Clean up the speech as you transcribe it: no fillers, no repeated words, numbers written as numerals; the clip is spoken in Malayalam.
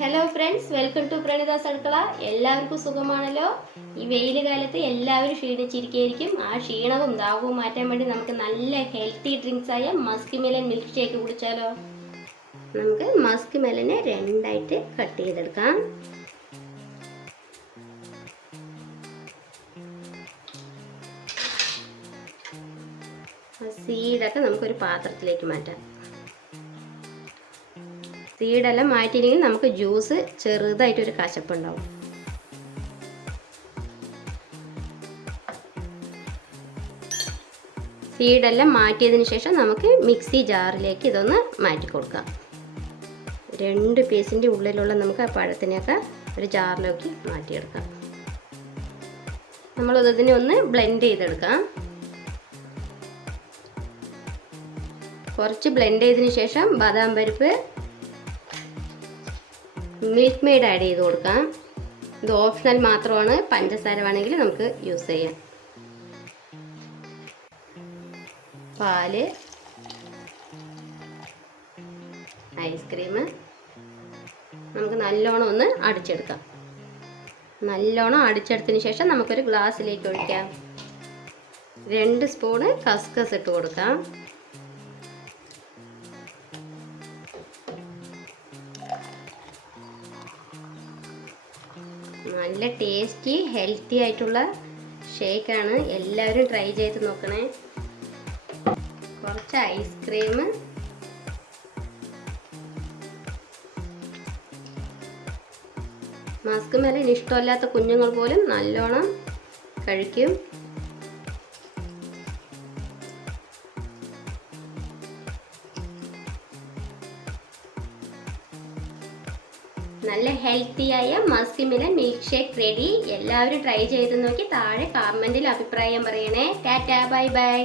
ഹലോ ഫ്രണ്ട്സ്, വെൽക്കം ടു പ്രണിതാസ് അടുക്കള. എല്ലാവർക്കും സുഖമാണല്ലോ. ഈ വെയിൽ കാലത്ത് എല്ലാവരും ക്ഷീണിച്ചിരിക്കുകയായിരിക്കും. ആ ക്ഷീണവും ദാഹവും മാറ്റാൻ വേണ്ടി നമുക്ക് നല്ല ഹെൽത്തി ഡ്രിങ്ക്സ് ആയ മസ്ക് മെലൻ മിൽക്ക് ഷേക്ക് കുടിച്ചാലോ. നമുക്ക് മസ്ക് മെലനെ രണ്ടായിട്ട് കട്ട് ചെയ്തെടുക്കാം. സീഡൊക്കെ നമുക്കൊരു പാത്രത്തിലേക്ക് മാറ്റാം. സീഡെല്ലാം മാറ്റിയില്ലെങ്കിൽ നമുക്ക് ജ്യൂസ് ചെറുതായിട്ടൊരു കശപ്പുണ്ടാവും. സീഡെല്ലാം മാറ്റിയതിന് ശേഷം നമുക്ക് മിക്സി ജാറിലേക്ക് ഇതൊന്ന് മാറ്റി കൊടുക്കാം. 2 പീസിൻ്റെ ഉള്ളിലുള്ള നമുക്ക് ആ പഴത്തിനെയൊക്കെ ഒരു ജാറിലേക്ക് മാറ്റിയെടുക്കാം. നമ്മളിതിനെ ഒന്ന് ബ്ലെൻഡ് ചെയ്തെടുക്കാം. കുറച്ച് ബ്ലെൻഡ് ചെയ്തതിന് ശേഷം ബാദാം പരിപ്പ്, മിൽക്ക് മെയ്ഡ് ആഡ് ചെയ്ത് കൊടുക്കാം. ഇത് ഓപ്ഷണൽ മാത്രമാണ്. പഞ്ചസാര വേണമെങ്കിൽ നമുക്ക് യൂസ് ചെയ്യാം. പാല്, ഐസ്ക്രീം നമുക്ക് നല്ലോണം ഒന്ന് അടിച്ചെടുക്കാം. നല്ലോണം അടിച്ചെടുത്തതിന് ശേഷം നമുക്കൊരു ഗ്ലാസ്സിലേക്ക് ഒഴിക്കാം. 2 സ്പൂണ് കസ്കസ് ഇട്ട് കൊടുക്കാം. നല്ല ടേസ്റ്റി ഹെൽത്തി ആയിട്ടുള്ള ഷേക്കാണ്. എല്ലാവരും ട്രൈ ചെയ്ത് നോക്കണേ. കുറച്ച് ഐസ്ക്രീം, മസ്ക് മെലൻ ഇഷ്ടമല്ലാത്ത കുഞ്ഞുങ്ങൾ പോലും നല്ലോണം കഴിക്കും. നല്ല ഹെൽത്തിയായ musk melon milk shake ready. എല്ലാവരും ട്രൈ ചെയ്ത് നോക്കി താഴെ കമന്റിൽ അഭിപ്രായം പറയണേ. Tata, bye by.